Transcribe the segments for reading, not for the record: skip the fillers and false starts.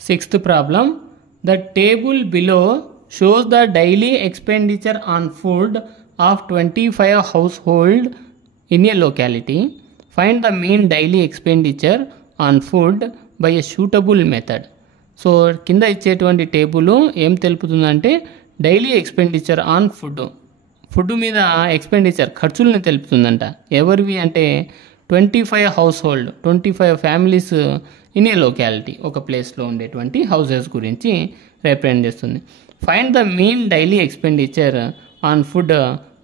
Sixth problem. The table below shows the daily expenditure on food of 25 household in a locality. Find the mean daily expenditure on food by a suitable method. So కింద ఇచ్చేటువంటి table ఏం తెలుపుతుందంటే daily expenditure on food మీద expenditure ఖర్చులను తెలుపుతుందంట. ఎవరివి అంటే 25 house hold 25 families in a locality, ఒక ప్లేస్లో ఉండేటువంటి హౌసెస్ గురించి రిప్రజెంట్ చేస్తుంది. Find the mean daily expenditure on food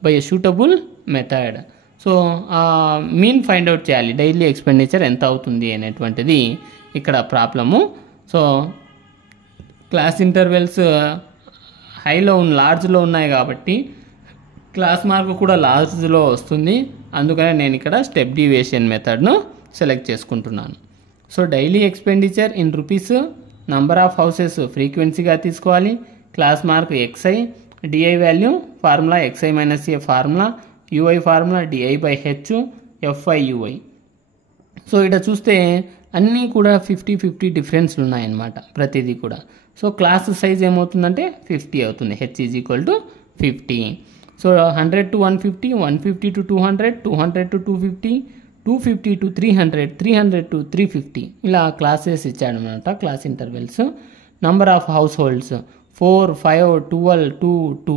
by a suitable method. So mean find out చేయాలి, డైలీ ఎక్స్పెండిచర్ ఎంత అవుతుంది అనేటువంటిది ఇక్కడ ప్రాబ్లము. సో క్లాస్ ఇంటర్వెల్స్ లార్జ్లో ఉన్నాయి కాబట్టి క్లాస్ మార్క్ కూడా లార్జ్లో వస్తుంది. అందుకనే నేను ఇక్కడ స్టెప్ డీవియేషన్ మెథడ్ను సెలెక్ట్ చేసుకుంటున్నాను. So daily expenditure in rupees, number of houses ఫ్రీక్వెన్సీగా తీసుకోవాలి, class mark XI, DI value formula XI minus A formula, UI formula DI/H, FI UI. So ఇక్కడ చూస్తే అన్నీ కూడా 50-50 డిఫరెన్స్లు ఉన్నాయన్నమాట ప్రతిదీ కూడా. సో క్లాస్ సైజ్ ఏమవుతుందంటే 50 అవుతుంది. H is equal to 50. So 100 to 150, 150 to 200, 200 to 250, 250 to 300, 300 to 350 ఇలా క్లాసెస్ ఇచ్చాడనమాట, class intervals. Number of household 4, 5, 12, 2, 2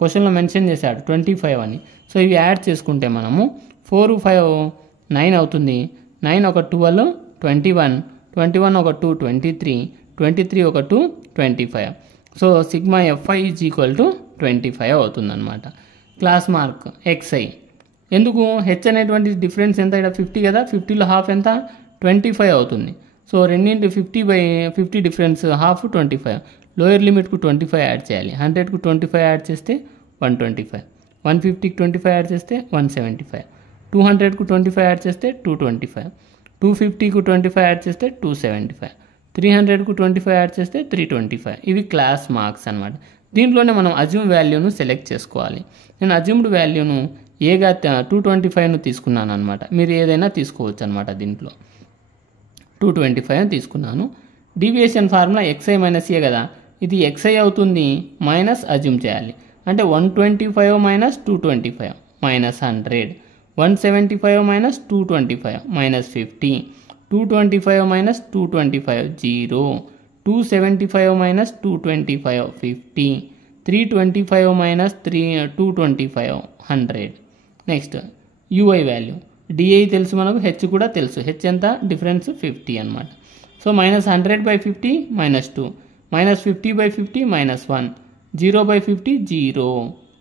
క్వశ్చన్లో మెన్షన్ చేశాడు 25 అని. సో ఇవి యాడ్ చేసుకుంటే మనము 4, 5, 9 అవుతుంది. 9 ఒక 12, 21, 21 ఒక 2, 23, 23 ఒక 2, 25. So sigma FI is equal to 25 అవుతుందన్నమాట. క్లాస్ మార్క్ XI ఎందుకు, హెచ్ అనేటువంటి డిఫరెన్స్ ఎంత, ఇక్కడ 50 కదా, 50లో హాఫ్ ఎంత 25 అవుతుంది. So 2 difference half 25. లోయర్ లిమిట్కు 25 యాడ్ చేయాలి. 100కు 25 యాడ్ చేస్తే 125, 150కి 25 యాడ్ చేస్తే 175, 200కు 25 యాడ్ చేస్తే 225, 250కు 25 యాడ్ చేస్తే 275, 300కు 25 యాడ్ చేస్తే 325. ఇవి క్లాస్ మార్క్స్ అనమాట. దీంట్లోనే మనం అజ్యూమ్ వాల్యూను సెలెక్ట్ చేసుకోవాలి. నేను అజ్యూమ్డ్ వాల్యూను ఏగా 225ను తీసుకున్నాను అనమాట. మీరు ఏదైనా తీసుకోవచ్చు అనమాట. దీంట్లో 225 తీసుకున్నాను. డీవియేషన్ ఫార్ములా XI మైనస్ ఏ కదా, ఇది XI అవుతుంది, మైనస్ అజ్యూమ్ చేయాలి. అంటే 125 minus 225 minus 100, 175 minus 225 minus 50, 225 minus 225 0, 275 minus 225 50, 325 minus 225 100. Next UI value, DI తెలుసు మనకు, H కూడా తెలుసు. H ఎంత డిఫరెన్స్ 50 అనమాట. So minus 100/50 minus 2, minus 50/50 minus 1, 0/50 0,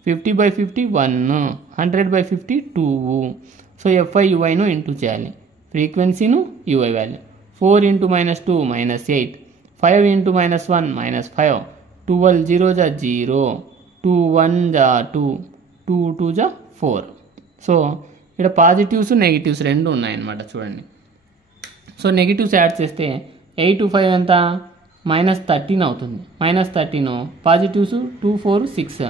50/50 1, 100/50 2. So FI UIను ఇంటూ చేయాలి, ఫ్రీక్వెన్సీను UI వాల్యూ. 4 ఇంటూ -2 -8, 5 ఇంటూ -1 -5, 12 0 జా 0, 2 1 జా 2, 2 2 జా 4. సో ఇక్కడ పాజిటివ్స్ నెగిటివ్స్ రెండు ఉన్నాయన్నమాట చూడండి. సో నెగిటివ్స్ యాడ్ చేస్తే 8 5 ఎంత -13 అవుతుంది. -13, positives 2 4 6,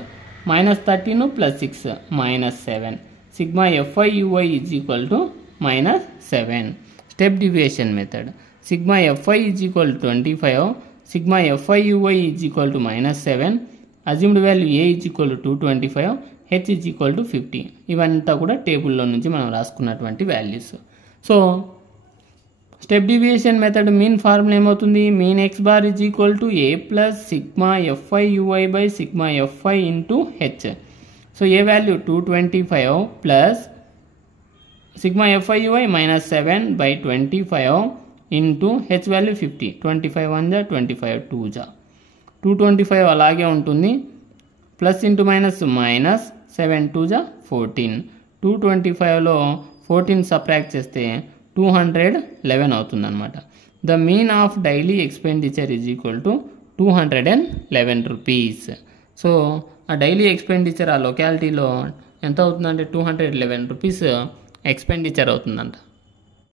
-13 + 6 -7. Sigma FI UI is equal to -7. Step deviation method, sigma FI is equal to 25, sigma FI UI is equal to -7, assumed value A is equal to 225, H is equal to 50. ఇవంతా కూడా టేబుల్లో నుంచి మనం రాసుకున్నటువంటి values. So step deviation method mean formula ఏమవుతుంది, mean X bar is equal to A plus sigma FI UI by sigma FI into H. So A value 225 plus sigma FI UI -7/25 into H value 50, 25 1 జా 25 2 జా 225 అలాగే ఉంటుంది. Plus into minus minus 7 2 జా 14, 225లో 14 subtract చేస్తే 211 అవుతుంది అనమాట. The mean of daily expenditure is equal to 211 rupees. So ఆ daily expenditure ఆ లొకాలిటీలో ఎంత అవుతుందంటే 211 రూపీస్ ఎక్స్పెండిచర్ అవుతుందంట.